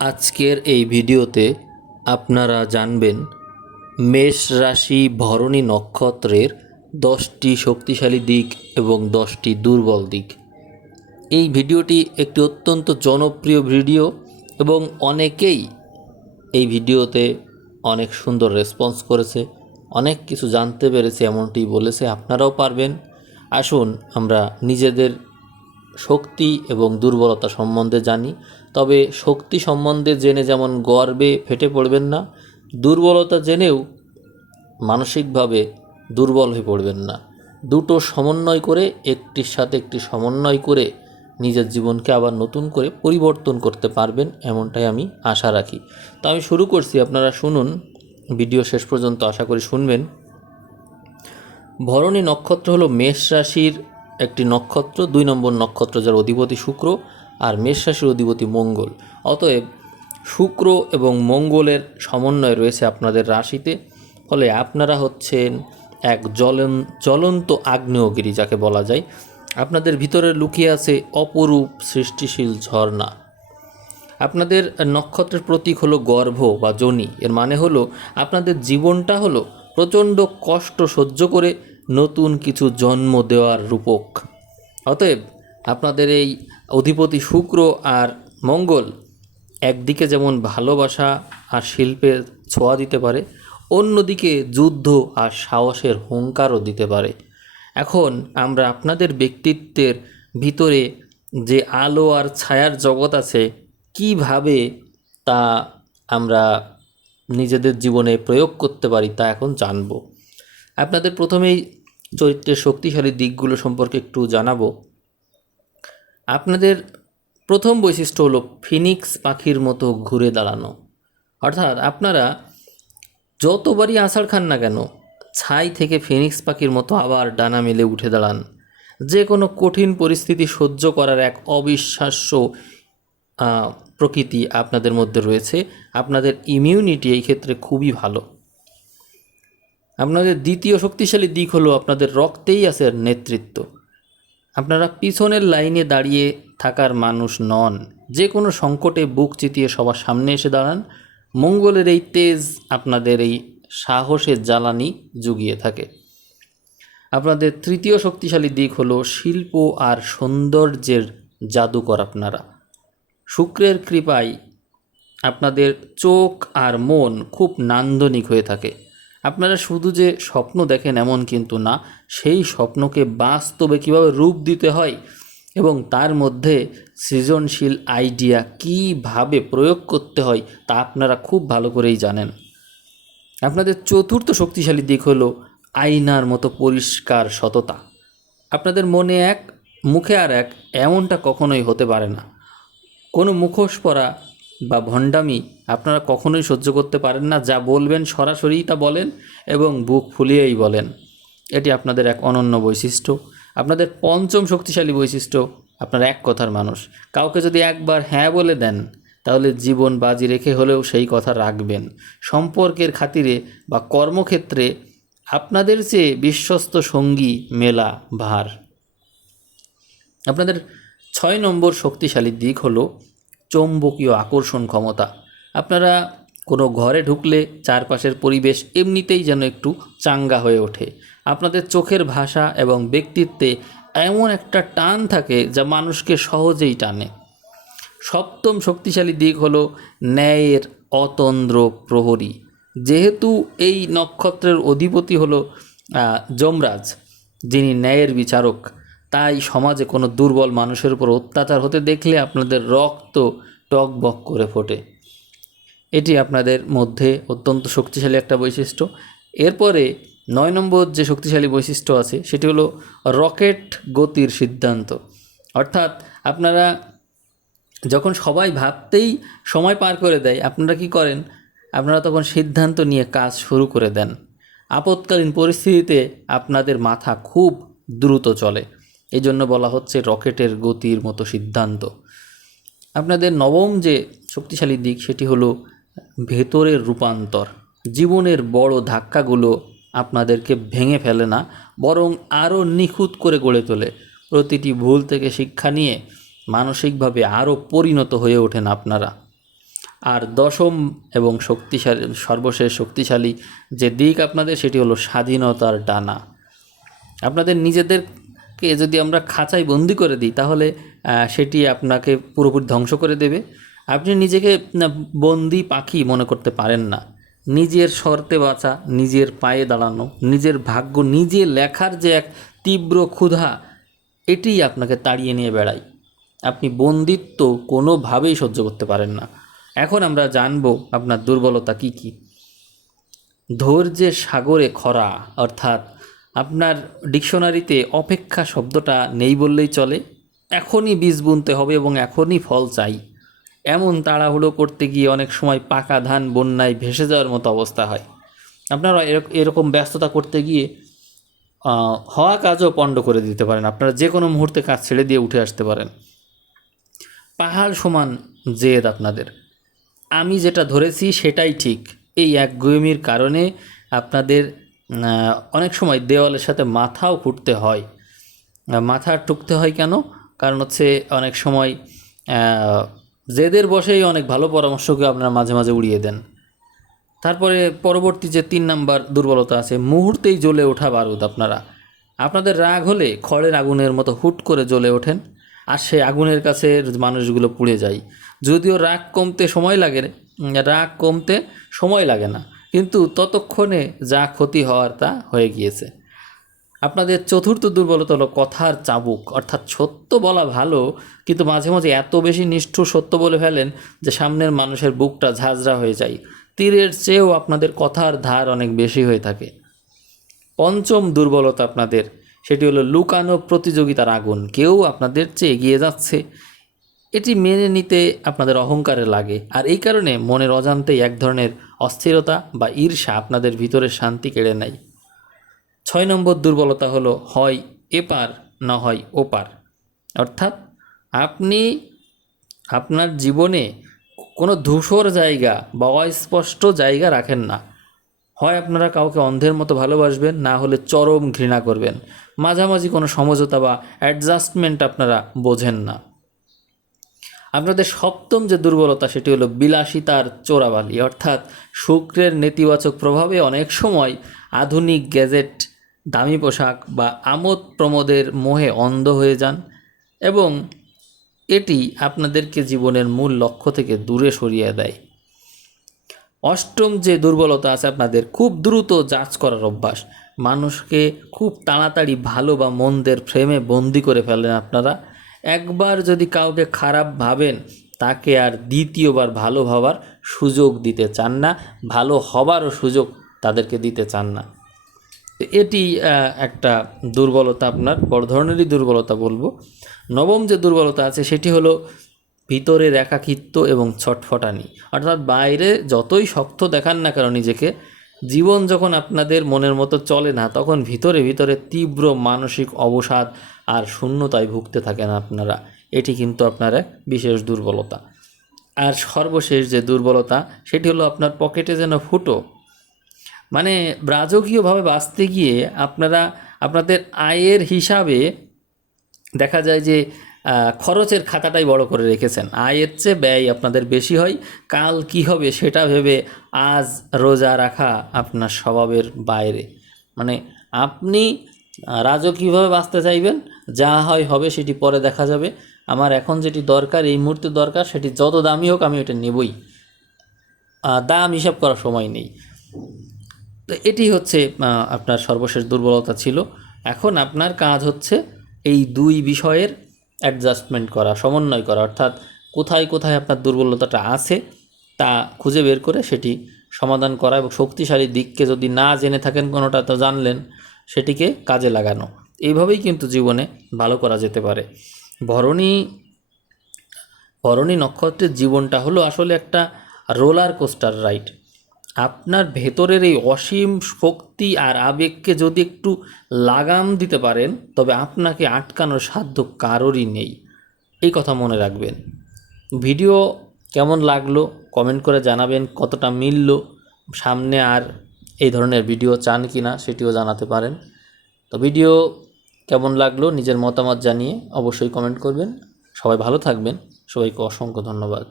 আজকের এই ভিডিওতে আপনারা জানবেন মেষ রাশি ভরণী নক্ষত্রের 10টি শক্তিশালী দিক এবং 10টি দুর্বল দিক। এই ভিডিওটি একটি অত্যন্ত জনপ্রিয় ভিডিও এবং অনেকেই এই ভিডিওতে অনেক সুন্দর রেসপন্স করেছে, অনেক কিছু জানতে পেরেছে এমনটি বলেছে। আপনারাও পারবেন। আসুন আমরা নিজেদের শক্তি এবং দুর্বলতা সম্বন্ধে জানি। তবে শক্তি সম্বন্ধে জেনে যেমন গর্বে ফেটে পড়বেন না, দুর্বলতা জেনেও মানসিকভাবে দুর্বল হয়ে পড়বেন না। দুটো সমন্বয় করে, একটির সাথে একটি সমন্বয় করে নিজের জীবনকে আবার নতুন করে পরিবর্তন করতে পারবেন, এমনটাই আমি আশা রাখি। তো আমি শুরু করছি, আপনারা শুনুন, ভিডিও শেষ পর্যন্ত আশা করি শুনবেন। ভরণী নক্ষত্র হলো মেষ রাশির একটি নক্ষত্র, 2 নম্বর নক্ষত্র, যার অধিপতি শুক্র, আর মেষ রাশির অধিপতি মঙ্গল। অতএব শুক্র এবং মঙ্গলের সমন্বয় রয়েছে আপনাদের রাশিতে। ফলে আপনারা হচ্ছেন এক জ্বলন্ত আগ্নেয়গিরি যাকে বলা যায়। আপনাদের ভিতরে লুকিয়ে আছে অপরূপ সৃষ্টিশীল ঝর্ণা। আপনাদের নক্ষত্রের প্রতীক হলো গর্ভ বা যোনি। এর মানে হলো আপনাদের জীবনটা হলো প্রচণ্ড কষ্ট সহ্য করে নতুন কিছু জন্ম দেওয়ার রূপক। অতএব আপনাদের এই অধিপতি শুক্র আর মঙ্গল একদিকে যেমন ভালোবাসা আর শিল্পের ছোঁয়া দিতে পারে, অন্যদিকে যুদ্ধ আর সাহসের হুঙ্কারও দিতে পারে। এখন আমরা আপনাদের ব্যক্তিত্বের ভিতরে যে আলো আর ছায়ার জগৎ আছে, কিভাবে তা আমরা নিজেদের জীবনে প্রয়োগ করতে পারি তা এখন জানব। আপনাদের প্রথমেই চরিত্রের শক্তিশালী দিকগুলো সম্পর্কে একটু জানাবো। আপনাদের প্রথম বৈশিষ্ট্য হলো ফিনিক্স পাখির মতো ঘুরে দাঁড়ানো। অর্থাৎ আপনারা যতবারই আছাড় খান না কেন, ছাই থেকে ফিনিক্স পাখির মতো আবার ডানা মেলে উঠে দাঁড়ান। যে কোনো কঠিন পরিস্থিতি সহ্য করার এক অবিশ্বাস্য প্রকৃতি আপনাদের মধ্যে রয়েছে। আপনাদের ইমিউনিটি এই ক্ষেত্রে খুবই ভালো। আপনাদের দ্বিতীয় শক্তিশালী দিক হলো আপনাদের রক্তেই আছে নেতৃত্ব। আপনারা পিছনের লাইনে দাঁড়িয়ে থাকার মানুষ নন, যে কোনো সংকটে বুক চিতিয়ে সবার সামনে এসে দাঁড়ান। মঙ্গলের এই তেজ আপনাদের এই সাহসের জ্বালানি জুগিয়ে থাকে। আপনাদের তৃতীয় শক্তিশালী দিক হলো শিল্প আর সৌন্দর্যের জাদুকর আপনারা। শুক্রের কৃপায় আপনাদের চোখ আর মন খুব নান্দনিক হয়ে থাকে। আপনারা শুধু যে স্বপ্ন দেখেন এমন কিন্তু না, সেই স্বপ্নকে বাস্তবে কীভাবে রূপ দিতে হয় এবং তার মধ্যে সৃজনশীল আইডিয়া কীভাবে প্রয়োগ করতে হয় তা আপনারা খুব ভালো করেই জানেন। আপনাদের চতুর্থ শক্তিশালী দিক হলো আয়নার মতো পরিষ্কার সততা। আপনাদের মনে এক, মুখে আর এক, এমনটা কখনোই হতে পারে না। কোনো মুখোশ পরা বা ভণ্ডামি আপনারা কখনোই সহ্য করতে পারেন না। যা বলবেন সরাসরিই তা বলেন এবং বুক ফুলিয়েই বলেন। এটি আপনাদের এক অনন্য বৈশিষ্ট্য। আপনাদের পঞ্চম শক্তিশালী বৈশিষ্ট্য, আপনারা এক কথার মানুষ। কাউকে যদি একবার হ্যাঁ বলে দেন, তাহলে জীবন বাজি রেখে হলেও সেই কথা রাখবেন। সম্পর্কের খাতিরে বা কর্মক্ষেত্রে আপনাদের চেয়ে বিশ্বস্ত সঙ্গী মেলা ভার। আপনাদের 6 নম্বর শক্তিশালী দিক হলো চৌম্বকীয় আকর্ষণ ক্ষমতা। আপনারা কোনো ঘরে ঢুকলে চারপাশের পরিবেশ এমনিতেই যেন একটু চাঙ্গা হয়ে ওঠে। আপনাদের চোখের ভাষা এবং ব্যক্তিত্বে এমন একটা টান থাকে যা মানুষকে সহজেই টানে। সপ্তম শক্তিশালী দিক হলো ন্যায়ের অতন্দ্র প্রহরী। যেহেতু এই নক্ষত্রের অধিপতি হলো যমরাজ, যিনি ন্যায়ের বিচারক, তাই সমাজে কোনো দুর্বল মানুষের উপর অত্যাচার হতে দেখলে আপনাদের রক্ত টকবক করে ফোটে। এটি আপনাদের মধ্যে অত্যন্ত শক্তিশালী একটা বৈশিষ্ট্য। এরপরে 9 নম্বর যে শক্তিশালী বৈশিষ্ট্য আছে সেটি হলো রকেট গতির সিদ্ধান্ত। অর্থাৎ আপনারা যখন সবাই ভাবতেই সময় পার করে দেয়, আপনারা কি করেন? আপনারা তখন সিদ্ধান্ত নিয়ে কাজ শুরু করে দেন। আপৎকালীন পরিস্থিতিতে আপনাদের মাথা খুব দ্রুত চলে, এই জন্য বলা হচ্ছে রকেটের গতির মতো সিদ্ধান্ত। আপনাদের নবম যে শক্তিশালী দিক সেটি হলো ভেতরের রূপান্তর। জীবনের বড় ধাক্কাগুলো আপনাদেরকে ভেঙে ফেলে না, বরং আরও নিখুঁত করে গড়ে তোলে। প্রতিটি ভুল থেকে শিক্ষা নিয়ে মানসিকভাবে আরও পরিণত হয়ে ওঠেন আপনারা। আর দশম এবং শক্তিশালী, সর্বশেষ শক্তিশালী যে দিক আপনাদের, সেটি হলো স্বাধীনতার ডানা। আপনাদের নিজেদেরকে যদি আমরা খাঁচায় বন্দি করে দিই, তাহলে সেটি আপনাকে পুরোপুরি ধ্বংস করে দেবে। আপনি নিজেকে বন্দি পাখি মনে করতে পারেন না। নিজের শর্তে বাঁচা, নিজের পায়ে দাঁড়ানো, নিজের ভাগ্য নিজে লেখার যে এক তীব্র ক্ষুধা, এটিই আপনাকে তাড়িয়ে নিয়ে বেড়ায়। আপনি বন্দিত্ব কোনোভাবেই সহ্য করতে পারেন না। এখন আমরা জানব আপনার দুর্বলতা কি কি। ধৈর্যের সাগরে খরা, অর্থাৎ আপনার ডিকশনারিতে অপেক্ষা শব্দটা নেই বললেই চলে। এখনই বীজ বুনতে হবে এবং এখনই ফল চাই, এমন তাড়াহুড়ো করতে গিয়ে অনেক সময় পাকা ধান বন্যায় ভেসে যাওয়ার মতো অবস্থা হয়। আপনারা এরকম ব্যস্ততা করতে গিয়ে হওয়া কাজও পণ্ড করে দিতে পারেন। আপনারা যে কোনো মুহূর্তে কাজ ছেড়ে দিয়ে উঠে আসতে পারেন। পাহাড় সমান জেদ আপনাদের, আমি যেটা ধরেছি সেটাই ঠিক, এই একগুঁয়েমির কারণে আপনাদের অনেক সময় দেওয়ালের সাথে মাথাও খুঁটতে হয়। মাথা ঠুকতে হয় কেন? কারণ হচ্ছে অনেক সময় জেদের বসেই অনেক ভালো পরামর্শকে আপনারা মাঝে মাঝে উড়িয়ে দেন। তারপরে পরবর্তী যে 3 নাম্বার দুর্বলতা আছে, মুহূর্তেই জ্বলে ওঠা বারুদ। আপনাদের রাগ হলে খড়ের আগুনের মতো হুট করে জ্বলে ওঠেন, আর সেই আগুনের কাছে মানুষগুলো পুড়ে যায়। যদিও রাগ কমতে সময় লাগে না, কিন্তু ততক্ষণে যা ক্ষতি হওয়ার তা হয়ে গিয়েছে। আপনাদের চতুর্থ দুর্বলতা হলো কথার চাবুক, অর্থাৎ সত্য বলা ভালো, কিন্তু মাঝে মাঝে এত বেশি নিষ্ঠুর সত্য বলে ফেলেন যে সামনের মানুষের বুকটা ঝাঁঝরা হয়ে যায়। তীরের চেয়েও আপনাদের কথার ধার অনেক বেশি হয়ে থাকে। পঞ্চম দুর্বলতা আপনাদের, সেটি হলো লুকানো প্রতিযোগিতার আগুন। কেউ আপনাদের চেয়ে এগিয়ে যাচ্ছে, এটি মেনে নিতে আপনাদের অহংকারে লাগে, আর এই কারণে মনের অজান্তেই এক ধরনের অস্থিরতা বা ঈর্ষা আপনাদের ভিতরে শান্তি কেড়ে নেয়। 6 নম্বর দুর্বলতা হলো হয় এপার না হয় ওপার, অর্থাৎ আপনি আপনার জীবনে কোনো ধূসর জায়গা বা অস্পষ্ট জায়গা রাখেন না। হয় আপনারা কাউকে অন্ধের মতো ভালোবাসবেন, না হলে চরম ঘৃণা করবেন। মাঝামাঝি কোনো সমঝোতা বা অ্যাডজাস্টমেন্ট আপনারা বোঝেন না। আপনাদের সপ্তম যে দুর্বলতা, সেটি হলো বিলাসিতার চোরাবালি, অর্থাৎ শুক্রের নেতিবাচক প্রভাবে অনেক সময় আধুনিক গ্যাজেট, দামি পোশাক বা আমোদ প্রমোদের মোহে অন্ধ হয়ে যান, এবং এটি আপনাদেরকে জীবনের মূল লক্ষ্য থেকে দূরে সরিয়ে দেয়। অষ্টম যে দুর্বলতা আছে আপনাদের, খুব দ্রুত জাজ করার অভ্যাস। মানুষকে খুব তাড়াতাড়ি ভালো বা মন্দের ফ্রেমে বন্দি করে ফেলেন আপনারা। একবার যদি কাউকে খারাপ ভাবেন, তাকে আর দ্বিতীয়বার ভালো ভাবার সুযোগ দিতে চান না, ভালো হবারও সুযোগ তাদেরকে দিতে চান না। এটি একটা দুর্বলতা, আপনার বড় ধরনেরই দুর্বলতা বলবো। নবম যে দুর্বলতা আছে, সেটি হলো ভিতরের একাকিত্ব এবং ছটফটানি, অর্থাৎ বাইরে যতই শক্ত দেখান না কেন নিজেকে, জীবন যখন আপনাদের মনের মতো চলে না, তখন ভিতরে ভিতরে তীব্র মানসিক অবসাদ আর শূন্যতায় ভুগতে থাকেন আপনারা। এটি কিন্তু আপনার এক বিশেষ দুর্বলতা। আর সর্বশেষ যে দুর্বলতা, সেটি হলো আপনার পকেটে যেন ফুটো, মানে রাজকীয়ভাবে বাঁচতে গিয়ে আপনারা আপনাদের আয়ের হিসাবে দেখা যায় যে খরচের খাতাটাই বড় করে রেখেছেন। আয়ের চেয়ে ব্যয় আপনাদের বেশি হয়। কাল কি হবে সেটা ভেবে আজ রোজা রাখা আপনার স্বভাবের বাইরে। মানে আপনি রাজকীয়ভাবে বাঁচতে চাইবেন, যা হয় হবে, সেটি পরে দেখা যাবে। আমার এখন যেটি দরকার, এই মুহূর্তে দরকার, সেটি যত দামি হোক আমি ওটা নেবই, দাম হিসাব করার সময় নেই। তো এটি হচ্ছে আপনার সর্বশেষ দুর্বলতা ছিল। এখন আপনার কাজ হচ্ছে এই দুই বিষয়ের অ্যাডজাস্টমেন্ট করা, সমন্বয় করা, অর্থাৎ কোথায় কোথায় আপনার দুর্বলতাটা আছে তা খুঁজে বের করে সেটি সমাধান করা, এবং শক্তিশালী দিককে যদি না জেনে থাকেন কোনোটা, তো জানলেন, সেটিকে কাজে লাগানো। এইভাবেই কিন্তু জীবনে ভালো করা যেতে পারে। ভরণী নক্ষত্রের জীবনটা হলো আসলে একটা রোলার কোস্টার রাইড। আপনার ভেতরের এই অসীম শক্তি আর আবেগকে যদি একটু লাগাম দিতে পারেন, তবে আপনাকে আটকানোর সাধ্য কারোরই নেই। এই কথা মনে রাখবেন। ভিডিও কেমন লাগলো কমেন্ট করে জানাবেন, কতটা মিলল, সামনে আর এই ধরনের ভিডিও চান কি না সেটিও জানাতে পারেন। তো ভিডিও কেমন লাগলো নিজের মতামত জানিয়ে অবশ্যই কমেন্ট করবেন। সবাই ভালো থাকবেন, সবাইকে অসংখ্য ধন্যবাদ।